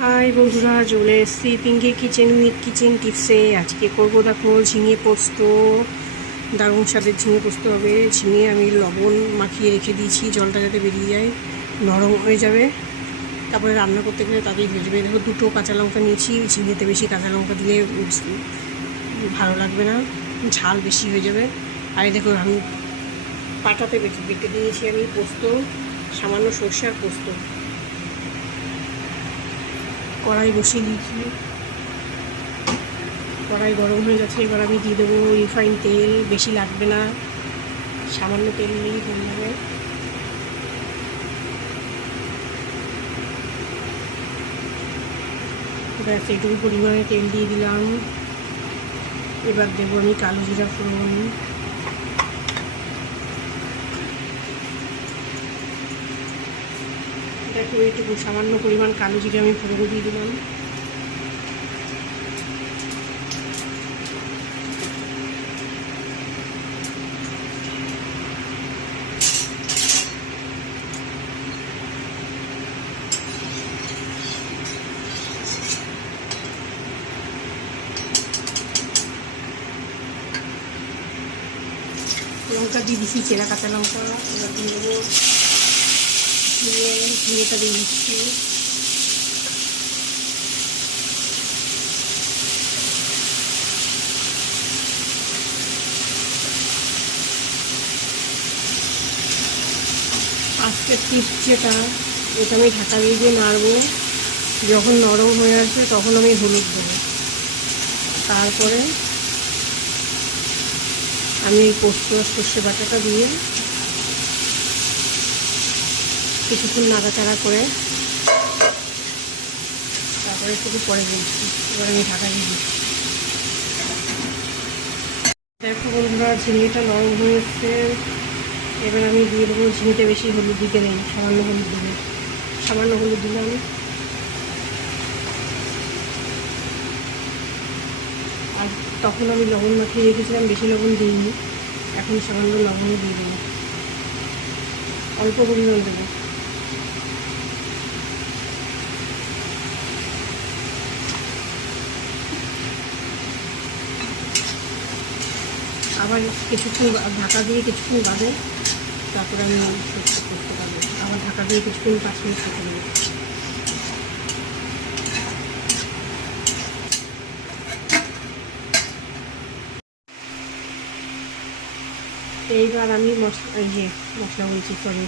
High বন্ধুরা, চলে এসেছি পিঙ্কি কিচেন উইথ কিচেন টিপসে। আজকে করবো দেখো ঝিঙে পোস্ত। দারুণ স্বাদের ঝিঙে পোস্ত হবে। ঝিঙে আমি লবণ মাখিয়ে রেখে দিয়েছি, জলটা যাতে বেরিয়ে যায়, নরম হয়ে যাবে। তারপরে রান্না করতে গেলে তাতেই হয়ে যাবে। দেখো, 2টো কাঁচা লঙ্কা নিয়েছি। ঝিঙেতে বেশি কাঁচা লঙ্কা দিলে ভালো লাগবে না, ঝাল বেশি হয়ে যাবে। আর দেখো, আমি পাটাতে বেটে দিয়েছি আমি পোস্ত, সামান্য সর্ষে আর পোস্ত। কড়াই বসিয়ে দিয়েছি, কড়াই গরম হয়ে গেছে। এবার আমি দিয়ে দেবো রিফাইন তেল। বেশি লাগবে না, সামান্য তেল নিয়েই হয়ে যাবে। ব্যাস, এইটুকু পরিমাণে তেল দিয়ে দিলাম। এবার দেবো আমি কালো জিরা ফোড়ন। দেখো, এইটুকু সামান্য পরিমাণ কালো জিরা আমি ফোড়ন দিয়ে দিলাম। লঙ্কা দিয়ে দিচ্ছি, চেরা কাঁচা লঙ্কা। এবার দিয়ে দেবো ঝিঙেটা দিয়ে দিচ্ছি। আজকের টিপস যেটা, এটা আমি ঢাকা দিয়ে নাড়বো। যখন নরম হয়ে আসবে তখন আমি হলুদ দেবো। তারপরে আমি এই পোস্ত সর্ষে বাটাটা দিয়ে কিছুক্ষণ নাড়াচাড়া করে তারপরে একটু পরে দিচ্ছি। এবার আমি ঢাকা দিয়ে দিচ্ছি। দেখো বন্ধুরা, ঝিঙেটা নরম হয়ে এসছে। এবার আমি দিয়ে দেবো, ঝিঙেতে বেশি হলুদ দিতে নেই, সামান্য হলুদ দেবো। সামান্য হলুদ দিলাম। আর তখন আমি লবণ মাখিয়ে রেখেছিলাম, বেশি লবণ দিইনি। এখন সামান্য লবণও দিয়ে দেবো, অল্প পরিমাণ দেবো। আবার কিছুক্ষণ ঢাকা দিয়ে কিছুক্ষণ বাদে তারপরে আমি করতে পারবো। আবার ঢাকা দিয়ে কিছুক্ষণ 5 মিনিট রেখে দেবো। এইবার আমি মশলা বলছি, সরি,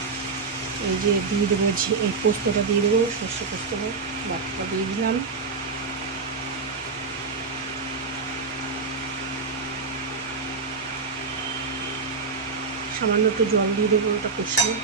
এই যে দিয়ে দেবো, এই পোস্তটা দিয়ে দেবো, সর্ষে পোস্তটা বাটাটা দিয়ে দিলাম। সামান্য একটু জল দিয়ে দেবো, ওটা কষিয়ে।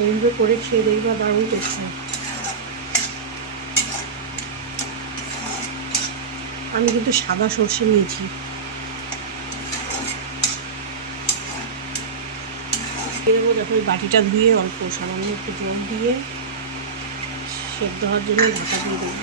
এইভাবে করে খেয়ে দেখবা, দারুণ টেস্ট হয়। আমি কিন্তু সাদা সর্ষে নিয়েছি। দেবো, দেখো, ওই বাটিটা ধুয়ে অল্প সামান্য একটু জল দিয়ে সেদ্ধ হওয়ার জন্য ঢাকা দিয়ে দেবো।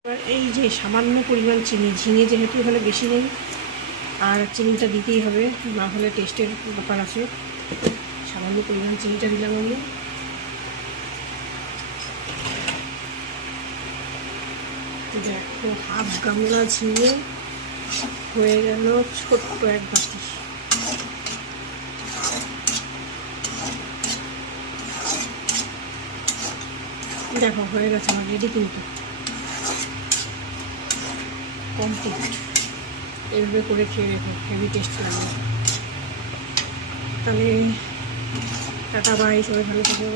এবার এই যে সামান্য পরিমাণ চিনি, ঝিঙে যেহেতু এখানে বেশি নেই, আর চিনিটা দিতেই হবে, না হলে টেস্টের ব্যাপার আছে। সামান্য পরিমাণ চিনিটা দিলাম আমি। দেখো, হাফ গামলা ঝিঙে হয়ে গেল ছোট্ট এক বাটি। দেখো, হয়ে গেছে আমার রেডি, কিন্তু কমপ্লিট। এইভাবে করে খেয়ে দেখো, হেভি টেস্ট লাগবে। তাহলে টাটা বাই, সবাই ভালো থাকো।